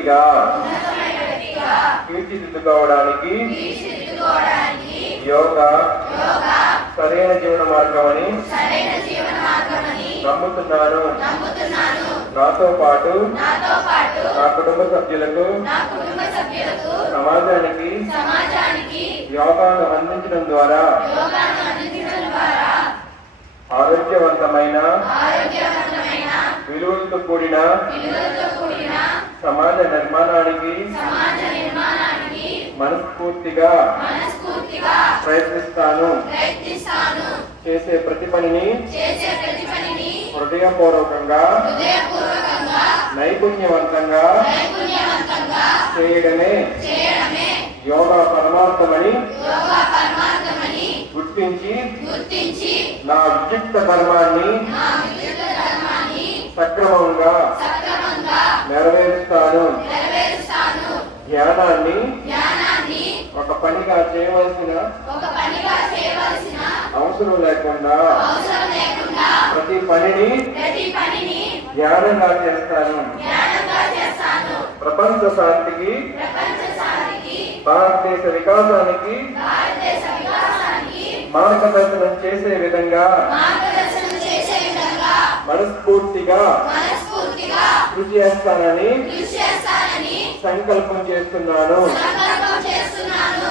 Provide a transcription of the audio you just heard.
వ్యక్తిగా తీర్చిదిద్దుకోవడానికి యోగా సరైన జీవన మార్గమని నమ్ముతున్నాను. నాతో పాటు నా కుటుంబ సభ్యులకు సమాజానికి యోగాను అందించడం ద్వారా ఆరోగ్యవంతమైన విలువలతో కూడిన సమాజ నిర్మాణానికి మనస్ఫూర్తిగా ప్రయత్నిస్తాను. చేసే ప్రతి పనిని హృదయపూర్వకంగా నైపుణ్యవంతంగా చేయడమే యోగా పరమార్థమని గుర్తించి నా విద్యుక్త ధర్మాన్ని సక్రమంగా నెరవేరుస్తాను. ధ్యానాన్ని ఒక పనిగా చేయవలసిన అవసరం లేకుండా ప్రతి పనిని ధ్యానంగా చేస్తాను. ప్రపంచ శాంతికి భారతదేశ వికాసానికి మార్గదర్శనం చేసే విధంగా మనస్ఫూర్తిగా కృషి చేస్తానని సంకల్పం చేస్తున్నాను.